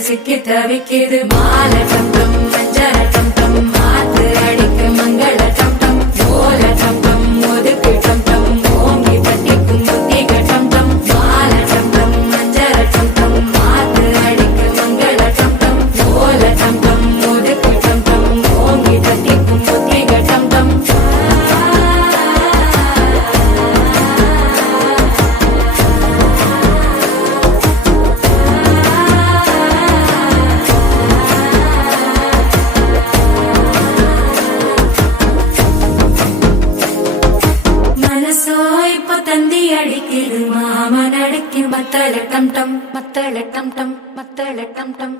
சிக்கி தவிக்குது மால டம் டம் மஞ்சள டம் டம் மாத்து அடிக்கு மங்கள டம் டம் ஓல டம் டம் ஒதுக்கு டம் டம் ஓங்கி தட்டிக்கும் முத்திக டம் டம் மால டம் டம் மஞ்சள டம் டம் மாத்து அடிக்கு மங்கள டம் டம் ஓல டம் டம் ஒதுக்கு டம் டம் ஓங்கி தட்டிக்கும் முத்திக டம் டம் தந்தி அடிக்குது மாமன் அடிக்கு மத்தள டம் டம் மத்தள டம் டம் மத்தள டம் டம்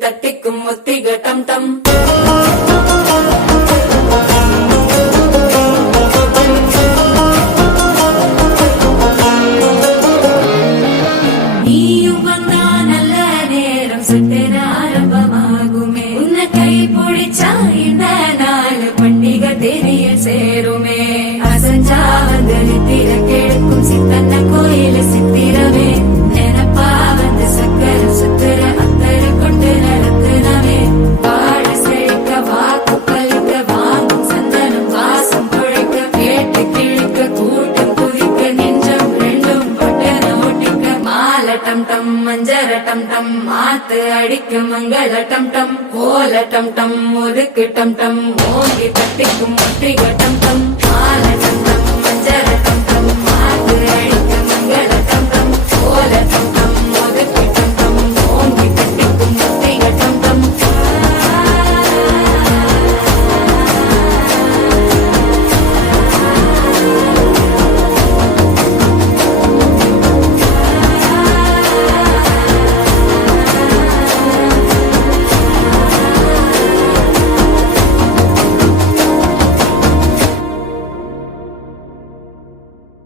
தட்டிக்கும் முத்திக டம் டம் நீயும் வந்தா நல்ல நேரம் சட்டென ஆரம்பமாகுமே உன்னை கை பிடிச்சா இந்த நாள் பண்டிகை தெரிய சேருமே அசஞ்சா வந்து நித்திர கெடுக்கும் சித்தன்ன கோயில சித்திரமே நினப்பா வந்து சக்கர சுத்துற டம் டம் மஞ்சர டம் டம் மாத்து அடிக்கும் மங்கள டம் டம் ஓல டம் டம் ஒதுக்கு டம் டம் ஓங்கி தட்டிக்கும் முத்திக டம்